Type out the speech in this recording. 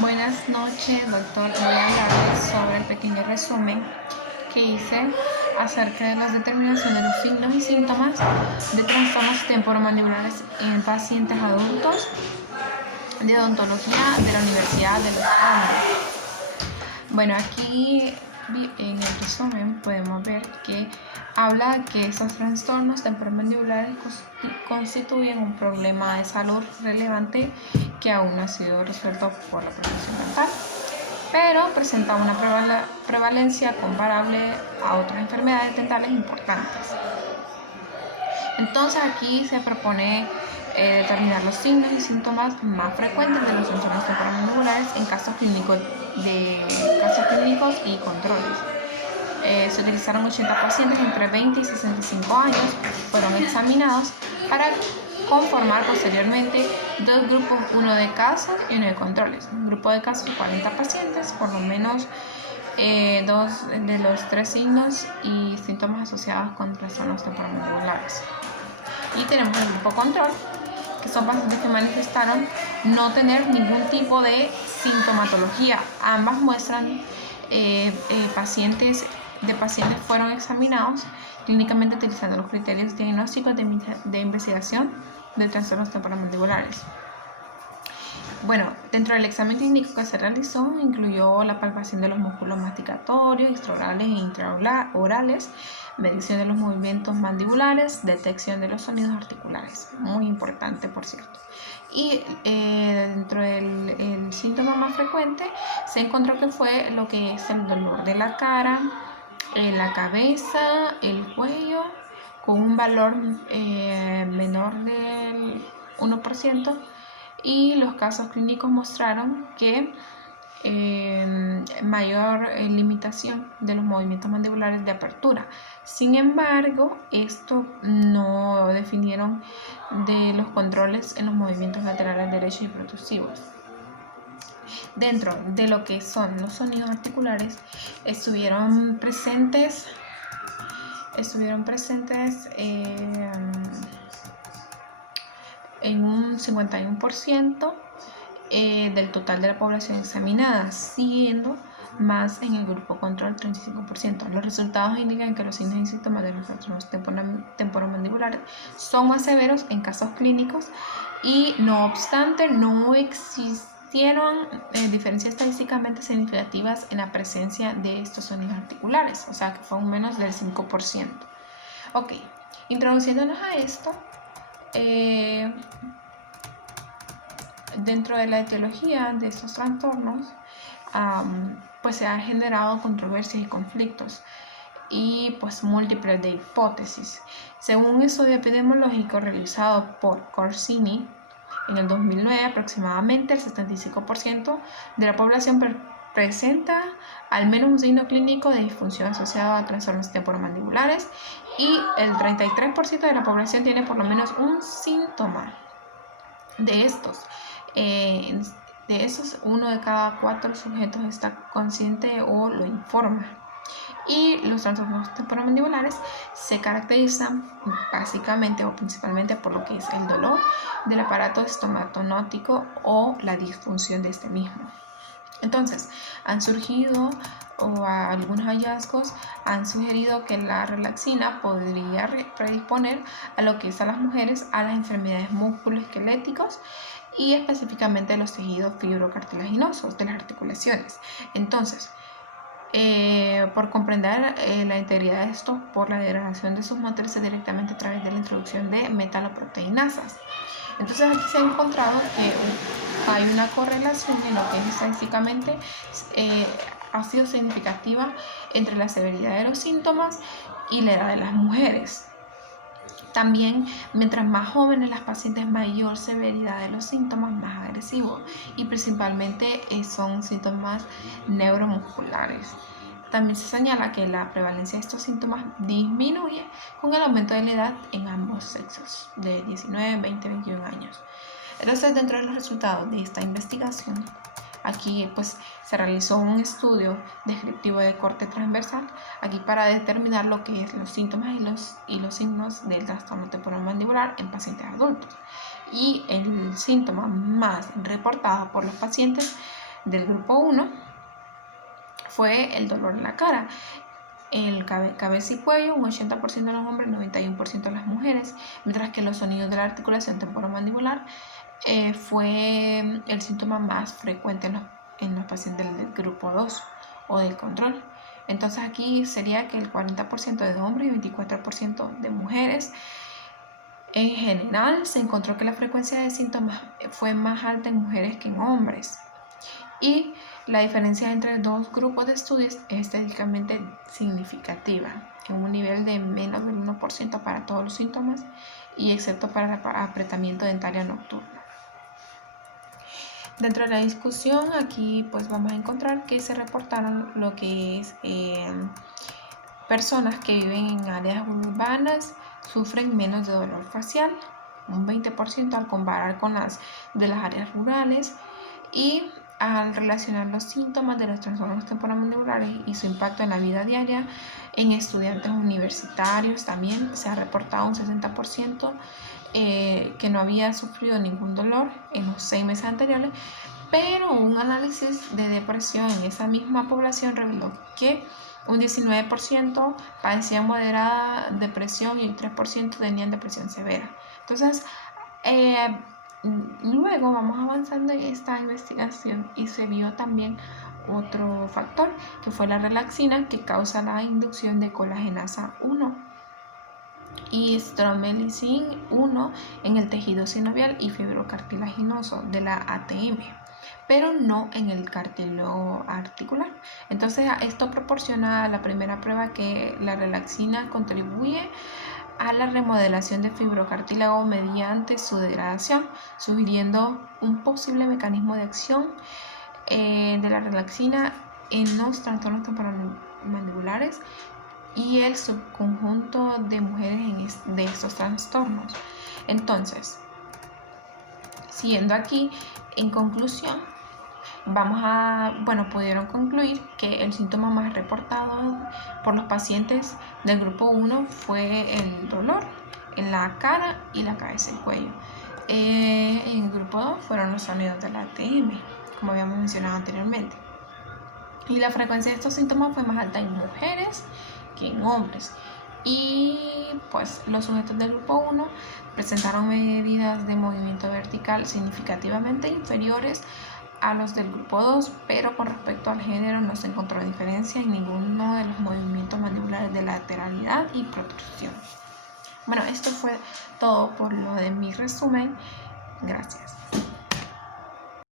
Buenas noches, doctor. Voy a hablarles sobre el pequeño resumen que hice acerca de las determinaciones de los signos y síntomas de trastornos temporomandibulares en pacientes adultos de odontología de la Universidad de los Andes. Bueno, aquí en el resumen podemos ver que habla que estos trastornos temporomandibulares constituyen un problema de salud relevante que aún no ha sido resuelto por la protección dental, pero presenta una prevalencia comparable a otras enfermedades dentales importantes. Entonces aquí se propone determinar los signos y síntomas más frecuentes de los trastornos temporomandibulares en casos clínicos y controles. Se utilizaron 80 pacientes entre 20 y 65 años, fueron examinados para conformar posteriormente dos grupos, uno de casos y uno de controles. Un grupo de casos, 40 pacientes, por lo menos dos de los tres signos y síntomas asociados con trastornos temporomandibulares. Y tenemos el grupo control, que son pacientes que manifestaron no tener ningún tipo de sintomatología. Ambas muestran pacientes fueron examinados clínicamente utilizando los criterios diagnósticos de investigación de trastornos temporomandibulares. Bueno, dentro del examen clínico que se realizó incluyó la palpación de los músculos masticatorios, extraorales e intraorales, medición de los movimientos mandibulares, detección de los sonidos articulares, muy importante por cierto. Y dentro del síntoma más frecuente se encontró que fue lo que es el dolor de la cara, la cabeza, el cuello, con un valor menor del 1%, y los casos clínicos mostraron que mayor limitación de los movimientos mandibulares de apertura. Sin embargo, esto no definieron de los controles en los movimientos laterales derechos y protrusivos. Dentro de lo que son los sonidos articulares, estuvieron presentes en un 51% del total de la población examinada, siendo más en el grupo control 35%. Los resultados indican que los signos y síntomas de los trastornos temporomandibulares son más severos en casos clínicos y no obstante no existieron diferencias estadísticamente significativas en la presencia de estos sonidos articulares, o sea que fue un menos del 5%. Ok, introduciéndonos a esto, dentro de la etiología de estos trastornos, pues se han generado controversias y conflictos y pues múltiples de hipótesis. Según un estudio epidemiológico realizado por Corsini en el 2009, aproximadamente el 75% de la población presenta al menos un signo clínico de disfunción asociado a trastornos temporomandibulares y el 33% de la población tiene por lo menos un síntoma de estos. De esos, 1 de cada 4 sujetos está consciente o lo informa. Y los trastornos temporomandibulares se caracterizan básicamente o principalmente por lo que es el dolor del aparato estomatológico o la disfunción de este mismo. Entonces, han surgido algunos hallazgos han sugerido que la relaxina podría predisponer a lo que es a las mujeres a las enfermedades musculoesqueléticas y específicamente los tejidos fibrocartilaginosos de las articulaciones. Entonces, por comprender la integridad de esto por la degradación de sus matrices directamente a través de la introducción de metaloproteinasas. Entonces aquí se ha encontrado que hay una correlación en lo que es estadísticamente ha sido significativa entre la severidad de los síntomas y la edad de las mujeres. También, mientras más jóvenes las pacientes, mayor severidad de los síntomas, más agresivos, y principalmente son síntomas neuromusculares. También se señala que la prevalencia de estos síntomas disminuye con el aumento de la edad en ambos sexos, de 19, 20, 21 años. Entonces, dentro de los resultados de esta investigación, aquí pues se realizó un estudio descriptivo de corte transversal aquí para determinar lo que es los síntomas y los signos del trastorno temporomandibular en pacientes adultos. Y el síntoma más reportado por los pacientes del grupo 1 fue el dolor en la cara, el cabeza y cuello, un 80% de los hombres, 91% de las mujeres, mientras que los sonidos de la articulación temporomandibular fue el síntoma más frecuente en los pacientes del grupo 2 o del control. Entonces aquí sería que el 40% de hombres y 24% de mujeres. En general se encontró que la frecuencia de síntomas fue más alta en mujeres que en hombres. Y la diferencia entre dos grupos de estudios es estadísticamente significativa, en un nivel de menos del 1% para todos los síntomas y excepto para el apretamiento dentario nocturno. Dentro de la discusión aquí pues vamos a encontrar que se reportaron lo que es personas que viven en áreas urbanas sufren menos de dolor facial, un 20% al comparar con las de las áreas rurales, y al relacionar los síntomas de los trastornos temporomandibulares y su impacto en la vida diaria en estudiantes universitarios también se ha reportado un 60% que no había sufrido ningún dolor en los 6 meses anteriores, pero un análisis de depresión en esa misma población reveló que un 19% padecían moderada depresión y el 3% tenían depresión severa. Entonces, luego vamos avanzando en esta investigación y se vio también otro factor que fue la relaxina, que causa la inducción de colagenasa 1 y stromelicin 1 en el tejido sinovial y fibrocartilaginoso de la ATM, pero no en el cartílago articular. Entonces esto proporciona la primera prueba que la relaxina contribuye a la remodelación de fibrocartílago mediante su degradación, sugiriendo un posible mecanismo de acción de la relaxina en los trastornos temporomandibulares y el subconjunto de mujeres de estos trastornos. Entonces, siguiendo aquí, en conclusión, pudieron concluir que el síntoma más reportado por los pacientes del grupo 1 fue el dolor en la cara y la cabeza y cuello. En el grupo 2 fueron los sonidos de la ATM, como habíamos mencionado anteriormente. Y la frecuencia de estos síntomas fue más alta en mujeres que en hombres. Y pues los sujetos del grupo 1 presentaron medidas de movimiento vertical significativamente inferiores a los del grupo 2, pero con respecto al género no se encontró diferencia en ninguno de los movimientos mandibulares de lateralidad y protrusión. Bueno, esto fue todo por lo de mi resumen. Gracias.